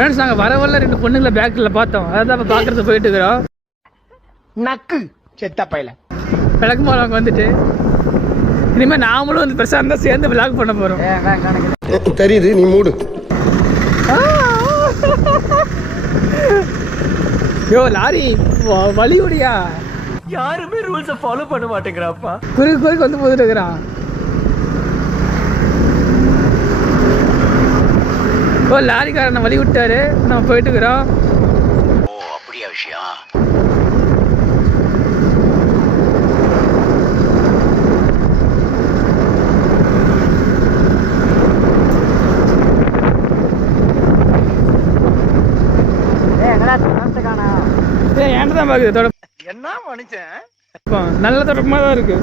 Friends நாங்கள் வரவல்ல 2 பொண்ணுங்களை பேக்கில் பார்த்தோம். அதான் இப்போ பார்க்கறது போயிட்டு இருக்கிறோம். நக்கு செத்த பையில விளக்கு போகிறவங்க வந்துட்டு இனிமேல் நாமளும் வந்து பெருசாக இருந்தால் சேர்ந்து விளாக் பண்ண போகிறோம். தெரியுது, நீ மூடு. யோ லாரி வழியோடியா யாருமே ரூல்ஸை ஃபாலோ பண்ண மாட்டேங்கிறாப்பா. குறுக்கு வந்து போதுட்டு இருக்கிறான். ஓ லாரிக்காரனை வழி விட்டாரு, நம்ம போயிட்டு இருக்கிறோம். ஓ அப்படியா விஷயம். ஏன்ட்டு தான் பாக்குது தொடப்பு. என்ன மனுஷன் நல்ல தொடப்பமாக தான் இருக்கு.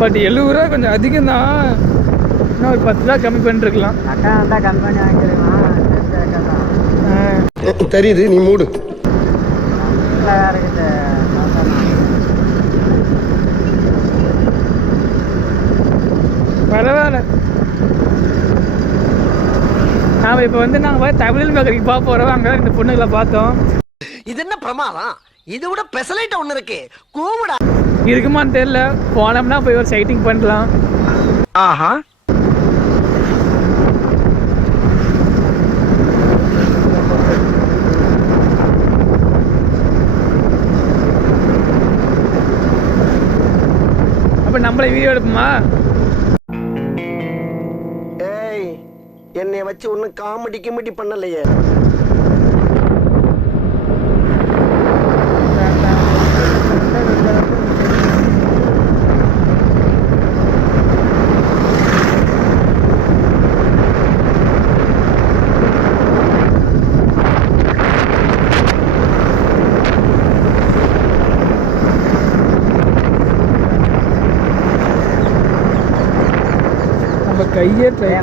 பட் 70 ரூபா கொஞ்சம் அதிகம் தான். இன்னும் ஒரு 10 ரூபா கம்மி பண்ணிருக்கலாம். தெரியுது, நீ மூடு. பரவாயில்ல. நாம இப்போ வந்து நாங்கள் தமிழ் பேக்கரிக்கு பார்க்க போகிறோம். அங்கே இந்த பொண்ணுங்களை பார்த்தோம். இது என்ன பிரமாதம்? இதை விட பெசலைட் ஒன்று இருக்கு, கூவிடா. இருக்குமான்னு தெரியல, போனோம்னா போய் ஒரு சைட்டிங் பண்ணலாம். ஆஹா. அப்போ நம்மளை வீடியோ எடுப்போமா? ஏய், என்னை வச்சு ஒன்றும் காமெடி பண்ணலையே. கையே சரி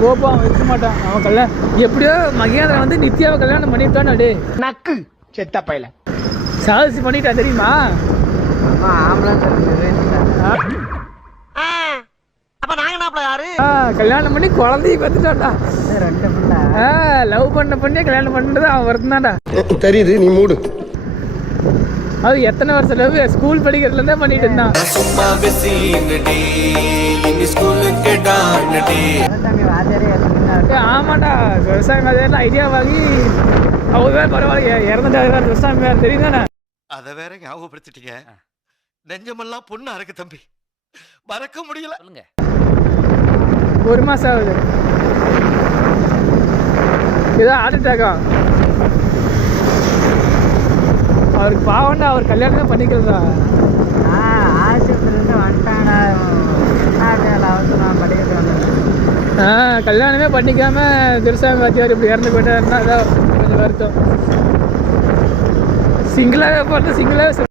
கோப்பா அவன் இருக்க மாட்டான். அவன் கல்யாணம் எப்படியோ மகேந்திரன் வந்து நித்யாவை கல்யாணம் பண்ணிவிட்டான். அடே நக்கு செத்த பையில சாதிச்சு பண்ணிட்டான் தெரியுமா? கல்யாணம் பண்ணி குழந்தைய பார்த்துட்டான்டா. லவ் பண்ணே கல்யாணம் பண்ணுறது அவன் வருத்தான்டா. தெரியுது, நீ மூடு. அது எத்தனை வருஷம் லவ்? ஸ்கூல் படிக்கிறதுல இருந்தே பண்ணிட்டு இருந்தான். ஆமாண்டா, விவசாயம் அதெல்லாம் ஐடியா வாங்கி அவங்க பரவாயில்ல இறந்துட்டாரு. விவசாயம் வேற தெரியுதானே? அதை வேற ஞாபகப்படுத்திட்டீங்க. நெஞ்சமெல்லாம் பொண்ணா இருக்கு தம்பி, மறக்க முடியல. 1 மாசம் ஆகுது. ஏதோ ஹார்ட் அட்டாக்கா அவருக்கு? பாவண்டா, அவர் கல்யாணம் தான் பண்ணிக்கிறதா. கல்யாணமே பண்ணிக்காம திருசாமி வாத்தியார் இப்படி இறந்து போயிட்டாருன்னா அதான் கொஞ்சம் வருத்தம். சிங்கிளாகவே பார்த்து சிங்கிளாகவே